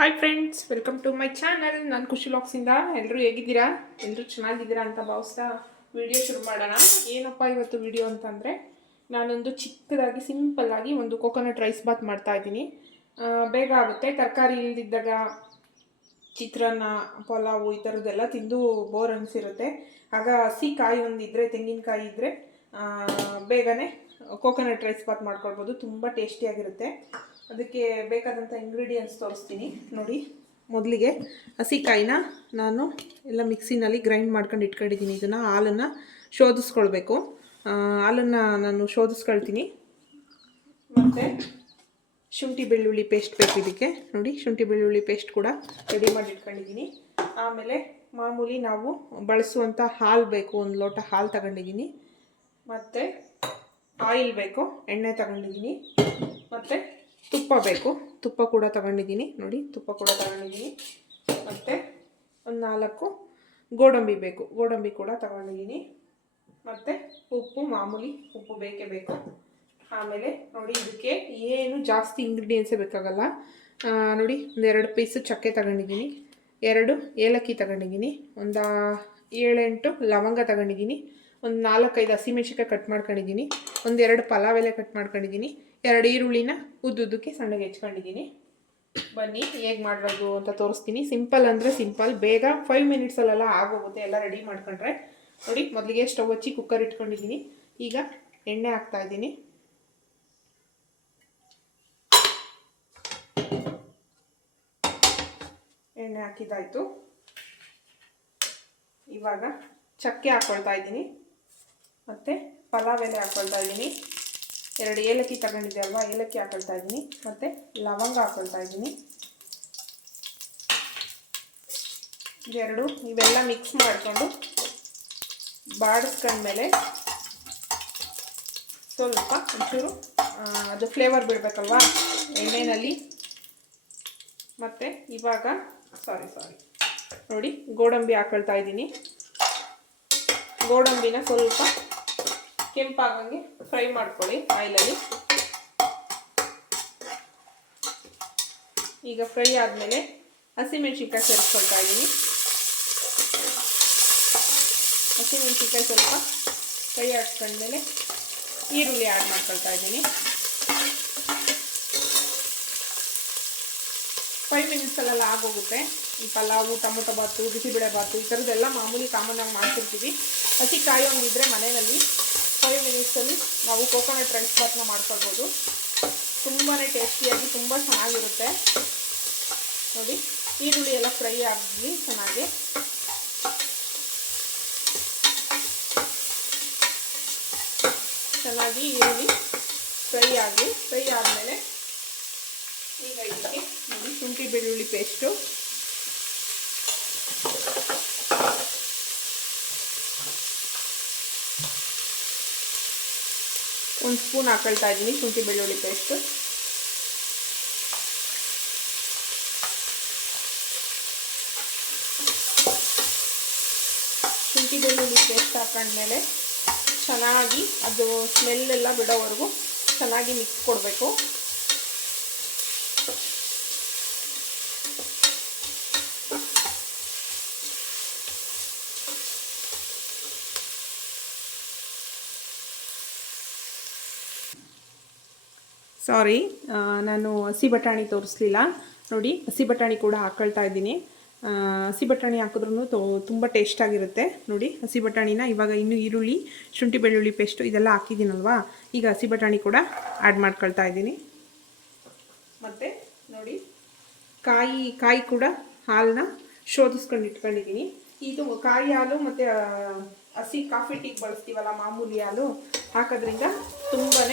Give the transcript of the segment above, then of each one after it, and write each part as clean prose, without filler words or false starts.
Hi friends, welcome to my channel. ನಾನು ಖುಷಿ ಲಾಕ್ಸಿಂದ. ಎಲ್ಲರೂ ಹೇಗಿದ್ದೀರಾ? ಎಲ್ಲರೂ ಚೆನ್ನಾಗಿದ್ದೀರಾ ಅಂತ ಭಾವಿಸ್ತಾ ವಿಡಿಯೋ ಶುರು ಮಾಡೋಣ. ಏನಪ್ಪ ಇವತ್ತು ವಿಡಿಯೋ ಅಂತಂದರೆ, ನಾನೊಂದು ಚಿಕ್ಕದಾಗಿ ಸಿಂಪಲ್ಲಾಗಿ ಒಂದು ಕೋಕೋನಟ್ ರೈಸ್ ಬಾತ್ ಮಾಡ್ತಾಯಿದ್ದೀನಿ. ಬೇಗ ಆಗುತ್ತೆ. ತರಕಾರಿ ಇಲ್ದಿದ್ದಾಗ ಚಿತ್ರಾನ್ನ, ಪಲಾವು ಈ ಥರದ್ದೆಲ್ಲ ತಿಂದು ಬೋರ್ ಅನಿಸಿರುತ್ತೆ. ಆಗ ಹಸಿ ಕಾಯಿ ಒಂದಿದ್ದರೆ, ತೆಂಗಿನಕಾಯಿ ಇದ್ದರೆ ಬೇಗನೆ ಕೋಕೋನಟ್ ರೈಸ್ ಬಾತ್ ಮಾಡ್ಕೊಳ್ಬೋದು. ತುಂಬ ಟೇಸ್ಟಿಯಾಗಿರುತ್ತೆ. ಅದಕ್ಕೆ ಬೇಕಾದಂಥ ಇಂಗ್ರೀಡಿಯೆಂಟ್ಸ್ ತೋರಿಸ್ತೀನಿ ನೋಡಿ. ಮೊದಲಿಗೆ ಹಸಿಕಾಯಿನ ನಾನು ಎಲ್ಲ ಮಿಕ್ಸಿನಲ್ಲಿ ಗ್ರೈಂಡ್ ಮಾಡ್ಕೊಂಡು ಇಟ್ಕೊಂಡಿದ್ದೀನಿ. ಇದನ್ನು ಹಾಲನ್ನು ಶೋಧಿಸ್ಕೊಳ್ಬೇಕು. ಹಾಲನ್ನು ನಾನು ಶೋಧಿಸ್ಕೊಳ್ತೀನಿ. ಮತ್ತು ಶುಂಠಿ ಬೆಳ್ಳುಳ್ಳಿ ಪೇಸ್ಟ್ ಬೇಕು ಇದಕ್ಕೆ. ನೋಡಿ, ಶುಂಠಿ ಬೆಳ್ಳುಳ್ಳಿ ಪೇಸ್ಟ್ ಕೂಡ ರೆಡಿ ಮಾಡಿ ಇಟ್ಕೊಂಡಿದ್ದೀನಿ. ಆಮೇಲೆ ಮಾಮೂಲಿ ನಾವು ಬಳಸುವಂಥ ಹಾಲು ಬೇಕು. ಒಂದು ಲೋಟ ಹಾಲು ತಗೊಂಡಿದ್ದೀನಿ. ಮತ್ತು ಆಯಿಲ್ ಬೇಕು, ಎಣ್ಣೆ ತಗೊಂಡಿದ್ದೀನಿ. ಮತ್ತು ತುಪ್ಪ ಬೇಕು, ತುಪ್ಪ ಕೂಡ ತಗೊಂಡಿದ್ದೀನಿ. ನೋಡಿ, ತುಪ್ಪ ಕೂಡ ತಗೊಂಡಿದ್ದೀನಿ. ಮತ್ತು ಒಂದು 4 ಗೋಡಂಬಿ ಬೇಕು, ಗೋಡಂಬಿ ಕೂಡ ತಗೊಂಡಿದ್ದೀನಿ. ಮತ್ತು ಉಪ್ಪು, ಮಾಮೂಲಿ ಉಪ್ಪು ಬೇಕೇ ಬೇಕು. ಆಮೇಲೆ ನೋಡಿ, ಇದಕ್ಕೆ ಏನು ಜಾಸ್ತಿ ಇಂಗ್ರೀಡಿಯೆಂಟ್ಸೇ ಬೇಕಾಗಲ್ಲ. ನೋಡಿ, ಒಂದು 2 ಪೀಸು ಚಕ್ಕೆ ತಗೊಂಡಿದ್ದೀನಿ, 2 ಏಲಕ್ಕಿ ತಗೊಂಡಿದ್ದೀನಿ, ಒಂದು 7-8 ಲವಂಗ ತಗೊಂಡಿದ್ದೀನಿ, ಒಂದು 4-5 ಹಸಿಮೆಣ್ಸಿಕಾಯಿ ಕಟ್ ಮಾಡ್ಕೊಂಡಿದ್ದೀನಿ, ಒಂದು 2 ಪಲಾವ್ ಎಲೆ ಕಟ್ ಮಾಡ್ಕೊಂಡಿದ್ದೀನಿ, 2 ಈರುಳ್ಳಿನ ಉದ್ದುದ್ದಕ್ಕೆ ಸಣ್ಣಗೆ ಹೆಚ್ಕೊಂಡಿದ್ದೀನಿ. ಬನ್ನಿ ಹೇಗೆ ಮಾಡೋದು ಅಂತ ತೋರಿಸ್ತೀನಿ. ಸಿಂಪಲ್ ಅಂದರೆ ಸಿಂಪಲ್, ಬೇಗ 5 ಮಿನಿಟ್ಸಲ್ಲೆಲ್ಲ ಆಗೋಗುತ್ತೆ ಎಲ್ಲ ರೆಡಿ ಮಾಡ್ಕೊಂಡ್ರೆ. ನೋಡಿ, ಮೊದಲಿಗೆ ಸ್ಟವ್ ಹಚ್ಚಿ ಕುಕ್ಕರ್ ಇಟ್ಕೊಂಡಿದ್ದೀನಿ. ಈಗ ಎಣ್ಣೆ ಹಾಕ್ತಾಯಿದ್ದೀನಿ. ಎಣ್ಣೆ ಹಾಕಿದ್ದಾಯಿತು. ಇವಾಗ ಚಕ್ಕೆ ಹಾಕ್ಕೊಳ್ತಾ ಇದ್ದೀನಿ. ಮತ್ತು ಪಲಾವ್ ಎಲೆ ಹಾಕ್ಕೊಳ್ತಾ ಇದ್ದೀನಿ. 2 ಏಲಕ್ಕಿ ತಗೊಂಡಿದ್ದೆ ಅಲ್ವಾ, ಏಲಕ್ಕಿ ಹಾಕ್ಕೊಳ್ತಾ ಇದ್ದೀನಿ. ಮತ್ತು ಲವಂಗ ಹಾಕ್ಕೊಳ್ತಾ ಇದ್ದೀನಿ. ಇವೆಲ್ಲ ಮಿಕ್ಸ್ ಮಾಡಿಕೊಂಡು ಬಾಡಿಸ್ಕೊಂಡ್ಮೇಲೆ ಸ್ವಲ್ಪ ಒಂಚೂರು ಅದು ಫ್ಲೇವರ್ ಬಿಡಬೇಕಲ್ವಾ ಎಣ್ಣೆಯಲ್ಲಿ. ಮತ್ತು ಇವಾಗ ನೋಡಿ, ಗೋಡಂಬಿ ಹಾಕ್ಕೊಳ್ತಾ ಇದ್ದೀನಿ. ಗೋಡಂಬಿನ ಸ್ವಲ್ಪ ಕೆಂಪಾಗಂಗೆ ಫ್ರೈ ಮಾಡ್ಕೊಳ್ಳಿ ಆಯಿಲಲ್ಲಿ. ಈಗ ಫ್ರೈ ಆದಮೇಲೆ ಹಸಿಮೆಣ್ಸಿನ್ಕಾಯಿ ಸೇರಿಸ್ಕೊಳ್ತಾ ಇದ್ದೀನಿ. ಹಸಿಮೆಣ್ಸಿನ್ಕಾಯಿ ಸ್ವಲ್ಪ ಫ್ರೈ ಹಾಕ್ಕೊಂಡ್ಮೇಲೆ ಈರುಳ್ಳಿ ಆ್ಯಡ್ ಮಾಡ್ಕೊಳ್ತಾ ಇದ್ದೀನಿ. 5 ಮಿನಿಟ್ಸಲ್ಲೆಲ್ಲ ಆಗೋಗುತ್ತೆ. ಈ ಪಲಾವು, ಟೊಮೊಟೊ ಬಾತು, ಬಿಸಿಬೇಳೆ ಬಾತು ಈ ಥರದ್ದೆಲ್ಲ ಮಾಮೂಲಿ ಕಾಮನ್ನಾಗಿ ಮಾಡ್ತಿರ್ತೀವಿ. ಹಸಿ ಕಾಯಿ ಒಂದಿದ್ದರೆ ಮನೆಯಲ್ಲಿ 5 ಮಿನಿಟ್ಸಲ್ಲಿ ನಾವು ಕೋಕೋನಟ್ ರೈಸ್ ಬಾತ್ನ ಮಾಡ್ಕೊಳ್ಬೋದು. ತುಂಬಾ ಟೇಸ್ಟಿಯಾಗಿ ತುಂಬ ಚೆನ್ನಾಗಿರುತ್ತೆ. ನೋಡಿ, ಈರುಳ್ಳಿ ಎಲ್ಲ ಫ್ರೈ ಆಗಲಿ ಚೆನ್ನಾಗಿ. ಈರುಳ್ಳಿ ಫ್ರೈ ಆದಮೇಲೆ ಈಗ ಇದಕ್ಕೆ ನೋಡಿ, ಶುಂಠಿ ಬೆಳ್ಳುಳ್ಳಿ ಪೇಸ್ಟು, ಒಂದು ಸ್ಪೂನ್ ಹಾಕೊಳ್ತಾ ಇದ್ದೀನಿ ಶುಂಠಿ ಬೆಳ್ಳುಳ್ಳಿ ಪೇಸ್ಟು. ಶುಂಠಿ ಬೆಳ್ಳುಳ್ಳಿ ಪೇಸ್ಟ್ ಹಾಕೊಂಡ್ಮೇಲೆ ಚೆನ್ನಾಗಿ ಅದು ಸ್ಮೆಲ್ಲೆಲ್ಲ ಬಿಡೋವರೆಗೂ ಚೆನ್ನಾಗಿ ಮಿಕ್ಸ್ ಕೊಡಬೇಕು. ಸಾರಿ, ನಾನು ಹಸಿ ಬಟಾಣಿ ತೋರಿಸ್ಲಿಲ್ಲ. ನೋಡಿ, ಹಸಿ ಬಟಾಣಿ ಕೂಡ ಹಾಕ್ಕೊಳ್ತಾ ಇದ್ದೀನಿ. ಹಸಿ ಬಟಾಣಿ ಹಾಕಿದ್ರೂ ತುಂಬ ಟೇಸ್ಟಾಗಿರುತ್ತೆ. ನೋಡಿ, ಹಸಿ ಬಟಾಣಿನ ಇವಾಗ ಇನ್ನೂ ಈರುಳ್ಳಿ, ಶುಂಠಿ ಬೆಳ್ಳುಳ್ಳಿ ಪೇಸ್ಟು ಇದೆಲ್ಲ ಹಾಕಿದ್ದೀನಲ್ವಾ, ಈಗ ಹಸಿ ಬಟಾಣಿ ಕೂಡ ಆ್ಯಡ್ ಮಾಡ್ಕೊಳ್ತಾ ಇದ್ದೀನಿ. ಮತ್ತು ನೋಡಿ, ಕಾಯಿ ಕೂಡ ಹಾಲನ್ನ ಶೋಧಿಸ್ಕೊಂಡು ಇಟ್ಕೊಂಡಿದ್ದೀನಿ. ಇದು ಕಾಯಿ ಹಾಲು ಮತ್ತು ಹಸಿ ಕಾಫಿ ಟೀಗೆ ಬಳಸ್ತೀವಲ್ಲ ಮಾಮೂಲಿ ಹಾಲು, ಹಾಕೋದ್ರಿಂದ ತುಂಬಾ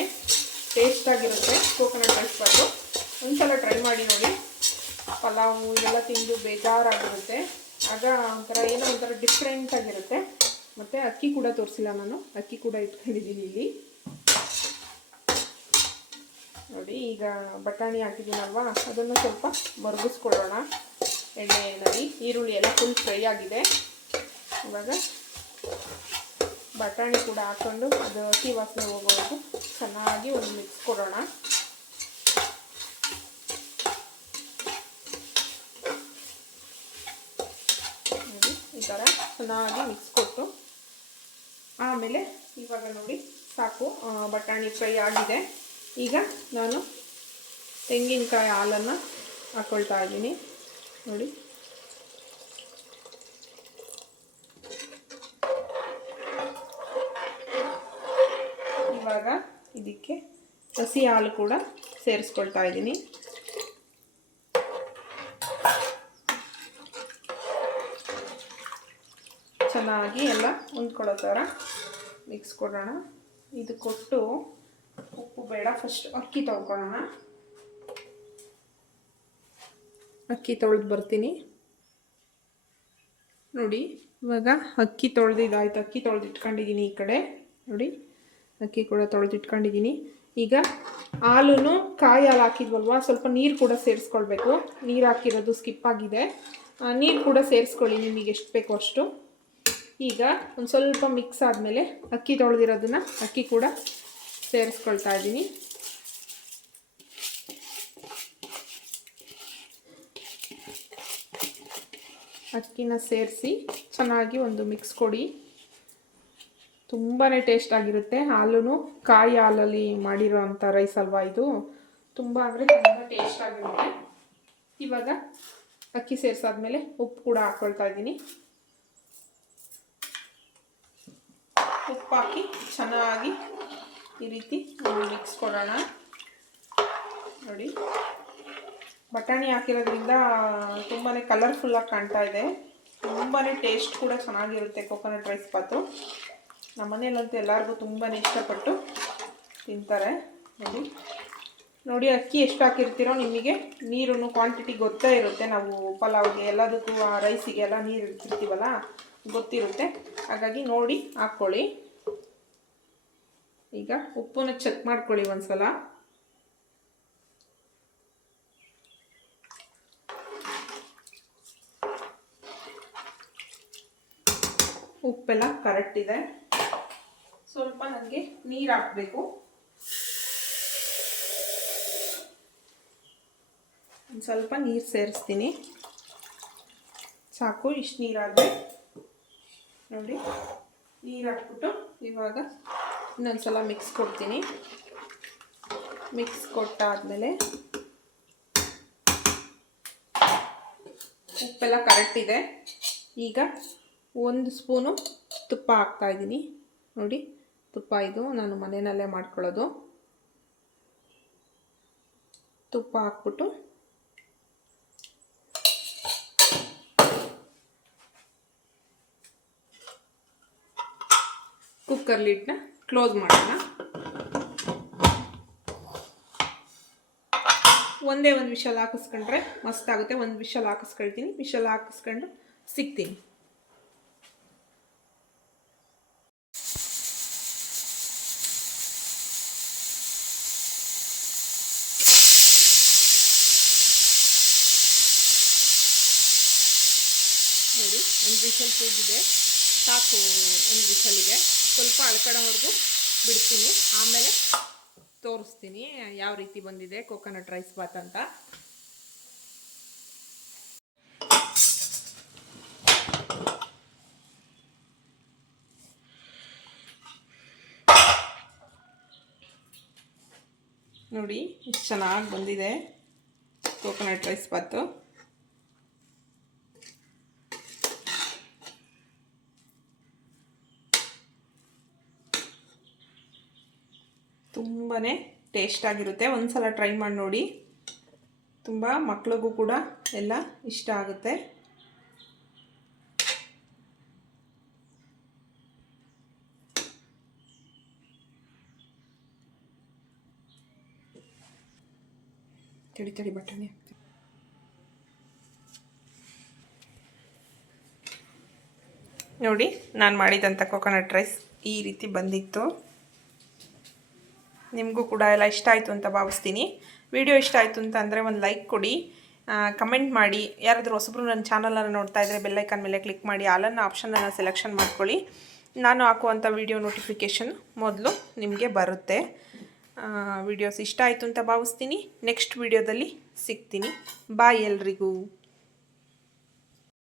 ಟೇಸ್ಟಾಗಿರುತ್ತೆ ಕೋಕೋನಟ್ ರೈಸ್ ಬಾತು. ಒಂದ್ಸಲ ಟ್ರೈ ಮಾಡಿ ನೋಡಿ. ಪಲಾವು ಇದೆಲ್ಲ ತಿಂದು ಬೇಜಾರಾಗಿರುತ್ತೆ, ಆಗ ಏನೋ ಒಂಥರ ಡಿಫ್ರೆಂಟಾಗಿರುತ್ತೆ. ಮತ್ತು ಅಕ್ಕಿ ಕೂಡ ತೋರಿಸಿಲ್ಲ ನಾನು, ಅಕ್ಕಿ ಕೂಡ ಇಟ್ಕೊಂಡಿದ್ದೀನಿ ಇಲ್ಲಿ. ನೋಡಿ, ಈಗ ಬಟಾಣಿ ಹಾಕಿದ್ದೀನಲ್ವಾ, ಅದನ್ನು ಸ್ವಲ್ಪ ಮರಗಿಸ್ಕೊಳ್ಳೋಣ ಎಣ್ಣೆಯಲ್ಲಿ. ಈರುಳ್ಳಿ ಎಲ್ಲ ಫುಲ್ ಫ್ರೈ ಆಗಿದೆ. ಇವಾಗ ಬಟಾಣಿ ಕೂಡ ಹಾಕ್ಕೊಂಡು ಅದು ಹಸಿ ವಾಸನೆ ಹೋಗೋವರೆಗೂ ಚೆನ್ನಾಗಿ ಒಂದು ಮಿಕ್ಸ್ ಕೊಡೋಣ. ಥರ ಚೆನ್ನಾಗಿ ಮಿಕ್ಸ್ ಕೊಟ್ಟು ಆಮೇಲೆ ಇವಾಗ ನೋಡಿ ಸಾಕು, ಬಟಾಣಿ ಫ್ರೈ ಆಗಿದೆ. ಈಗ ನಾನು ತೆಂಗಿನಕಾಯಿ ಹಾಲನ್ನು ಹಾಕ್ಕೊಳ್ತಾ ಇದ್ದೀನಿ ನೋಡಿ. ಇವಾಗ ಇದಕ್ಕೆ ಹಸಿ ಹಾಲು ಕೂಡ ಸೇರಿಸ್ಕೊಳ್ತಾ ಇದ್ದೀನಿ. ಚೆನ್ನಾಗಿ ಎಲ್ಲ ಹೊಂದ್ಕೊಳ್ಳೋ ಥರ ಮಿಕ್ಸ್ ಕೊಡೋಣ. ಇದು ಕೊಟ್ಟು ಉಪ್ಪು ಬೇಡ, ಫಸ್ಟ್ ಅಕ್ಕಿ ತೊಳ್ಕೊಳ್ಳೋಣ. ಅಕ್ಕಿ ತೊಳೆದು ಬರ್ತೀನಿ ನೋಡಿ. ಇವಾಗ ಅಕ್ಕಿ ತೊಳೆದಿದ್ದಾಯ್ತು, ಅಕ್ಕಿ ತೊಳೆದು ಇಟ್ಕೊಂಡಿದ್ದೀನಿ ಈ ಕಡೆ ನೋಡಿ. ಅಕ್ಕಿ ಕೂಡ ತೊಳೆದು ಇಟ್ಕೊಂಡಿದ್ದೀನಿ. ಈಗ ಹಾಲು ಕಾಯಿ ಹಾಲು ಹಾಕಿದ್ವಲ್ವ, ಸ್ವಲ್ಪ ನೀರು ಕೂಡ ಸೇರಿಸ್ಕೊಳ್ಬೇಕು. ನೀರು ಹಾಕಿರೋದು ಸ್ಕಿಪ್ ಆಗಿದೆ, ನೀರು ಕೂಡ ಸೇರಿಸ್ಕೊಳ್ಳಿ ನಿಮಗೆ ಎಷ್ಟು ಬೇಕೋ ಅಷ್ಟು. ಈಗ ಒಂದು ಸ್ವಲ್ಪ ಮಿಕ್ಸ್ ಆದಮೇಲೆ ಅಕ್ಕಿ ತೊಳೆದಿರೋದನ್ನ ಅಕ್ಕಿ ಕೂಡ ಸೇರಿಸ್ಕೊಳ್ತಾ ಇದ್ದೀನಿ. ಅಕ್ಕಿನ ಸೇರಿಸಿ ಚೆನ್ನಾಗಿ ಒಂದು ಮಿಕ್ಸ್ ಕೊಡಿ. ತುಂಬಾ ಟೇಸ್ಟ್ ಆಗಿರುತ್ತೆ. ಹಾಲು ಕಾಯಿ ಹಾಲಲ್ಲಿ ಮಾಡಿರೋ ಅಂಥ ರೈಸ್ ಅಲ್ವಾ ಇದು, ತುಂಬ ಅಂದರೆ ತುಂಬ ಟೇಸ್ಟ್ ಆಗಿರುತ್ತೆ. ಇವಾಗ ಅಕ್ಕಿ ಸೇರಿಸಾದ್ಮೇಲೆ ಉಪ್ಪು ಕೂಡ ಹಾಕ್ಕೊಳ್ತಾ ಇದ್ದೀನಿ. ಉಪ್ಪು ಹಾಕಿ ಚೆನ್ನಾಗಿ ಈ ರೀತಿ ಮಿಕ್ಸ್ ಕೊಡೋಣ ನೋಡಿ. ಬಟಾಣಿ ಹಾಕಿರೋದ್ರಿಂದ ತುಂಬಾ ಕಲರ್ಫುಲ್ಲಾಗಿ ಕಾಣ್ತಾ ಇದೆ. ತುಂಬಾ ಟೇಸ್ಟ್ ಕೂಡ ಚೆನ್ನಾಗಿರುತ್ತೆ ಕೊಕೊನಟ್ ರೈಸ್ ಬಾತು. ನಮ್ಮ ಮನೆಯಲ್ಲಂತೂ ಎಲ್ಲರಿಗೂ ತುಂಬಾ ಇಷ್ಟಪಟ್ಟು ತಿಂತಾರೆ ನೋಡಿ. ನೋಡಿ ಅಕ್ಕಿ ಎಷ್ಟು ಹಾಕಿರ್ತೀರೋ ನಿಮಗೆ ನೀರು ಕ್ವಾಂಟಿಟಿ ಗೊತ್ತೇ ಇರುತ್ತೆ. ನಾವು ಪಲಾವ್ಗೆ ಎಲ್ಲದಕ್ಕೂ ರೈಸಿಗೆ ಎಲ್ಲ ನೀರು ಇಡ್ತಿರ್ತೀವಲ್ಲ, ಗೊತ್ತಿರುತ್ತೆ. ಹಾಗಾಗಿ ನೋಡಿ ಹಾಕ್ಕೊಳ್ಳಿ. ಈಗ ಉಪ್ಪನ್ನು ಚೆಕ್ ಮಾಡ್ಕೊಳ್ಳಿ ಒಂದ್ಸಲ. ಉಪ್ಪೆಲ್ಲ ಕರೆಕ್ಟ್ ಇದೆ. ಸ್ವಲ್ಪ ನನಗೆ ನೀರು ಹಾಕಬೇಕು. ಒಂದು ಸ್ವಲ್ಪ ನೀರು ಸೇರಿಸ್ತೀನಿ, ಸಾಕು. ಇಷ್ಟು ನೀರಾದರೆ ನೋಡಿ. ನೀರು ಹಾಕ್ಬಿಟ್ಟು ಇವಾಗ ಇನ್ನೊಂದ್ಸಲ ಮಿಕ್ಸ್ ಕೊಡ್ತೀನಿ. ಮಿಕ್ಸ್ ಕೊಟ್ಟಾದಮೇಲೆ ಉಪ್ಪೆಲ್ಲ ಕರೆಕ್ಟ್ ಇದೆ. ಈಗ 1 ಸ್ಪೂನು ತುಪ್ಪ ಹಾಕ್ತಾಯಿದ್ದೀನಿ ನೋಡಿ. ತುಪ್ಪ ಇದು ನಾನು ಮನೆಯಲ್ಲೇ ಮಾಡ್ಕೊಳ್ಳೋದು. ತುಪ್ಪ ಹಾಕ್ಬಿಟ್ಟು ಕುಕ್ಕರ್ ಲಿಡ್ನ ಕ್ಲೋಸ್ ಮಾಡೋಣ. ಒಂದೇ ಒಂದು ವಿಷಲ್ ಹಾಕಿಸ್ಕೊಂಡ್ರೆ ಮಸ್ತಾಗುತ್ತೆ. ಒಂದು ವಿಷಲ್ ಹಾಕಿಸ್ಕೊಳ್ತೀನಿ. ವಿಷಲ್ ಹಾಕಿಸ್ಕೊಂಡು ಸಿಗ್ತೀನಿ. ನೋಡಿ, ಒಂದು ವಿಷಲ್ ಕೂಗಿದೆ ಸಾಕು. ಒಂದು ವಿಷಲಿಗೆ ಸ್ವಲ್ಪ ಅಳ್ಕಡೋವರೆಗೂ ಬಿಡ್ತೀನಿ. ಆಮೇಲೆ ತೋರಿಸ್ತೀನಿ ಯಾವ ರೀತಿ ಬಂದಿದೆ ಕೊಕೊನಟ್ ರೈಸ್ ಬಾತ್ ಅಂತ. ನೋಡಿ ಎಷ್ಟು ಚೆನ್ನಾಗಿ ಬಂದಿದೆ ಕೊಕೊನಟ್ ರೈಸ್ ಬಾತು. ತುಂಬಾ ಟೇಸ್ಟ್ ಆಗಿರುತ್ತೆ. ಒಂದು ಸಲ ಟ್ರೈ ಮಾಡಿ ನೋಡಿ. ತುಂಬ ಮಕ್ಳಿಗೂ ಕೂಡ ಎಲ್ಲ ಇಷ್ಟ ಆಗುತ್ತೆ. ತಡಿ ಬಟಾಣಿ ಹಾಕ್ತೀನಿ. ನೋಡಿ, ನಾನು ಮಾಡಿದಂಥ ಕೊಕೊನಟ್ ರೈಸ್ ಈ ರೀತಿ ಬಂದಿತ್ತು. ನಿಮಗೂ ಕೂಡ ಎಲ್ಲ ಇಷ್ಟ ಆಯಿತು ಅಂತ ಭಾವಿಸ್ತೀನಿ. ವಿಡಿಯೋ ಇಷ್ಟ ಆಯಿತು ಅಂತ ಅಂದರೆ ಒಂದು ಲೈಕ್ ಕೊಡಿ, ಕಮೆಂಟ್ ಮಾಡಿ. ಯಾರಾದರೂ ಹೊಸಬ್ರು ನನ್ನ ಚಾನಲನ್ನು ನೋಡ್ತಾ ಇದ್ದರೆ ಬೆಲ್ಲೈಕನ್ ಮೇಲೆ ಕ್ಲಿಕ್ ಮಾಡಿ ಆಲನ್ನು ಆಪ್ಷನನ್ನು ಸೆಲೆಕ್ಷನ್ ಮಾಡ್ಕೊಳ್ಳಿ. ನಾನು ಹಾಕುವಂಥ ವಿಡಿಯೋ ನೋಟಿಫಿಕೇಷನ್ ಮೊದಲು ನಿಮಗೆ ಬರುತ್ತೆ. ವಿಡಿಯೋಸ್ ಇಷ್ಟ ಆಯಿತು ಅಂತ ಭಾವಿಸ್ತೀನಿ. ನೆಕ್ಸ್ಟ್ ವಿಡಿಯೋದಲ್ಲಿ ಸಿಗ್ತೀನಿ. ಬಾಯ್ ಎಲ್ರಿಗೂ.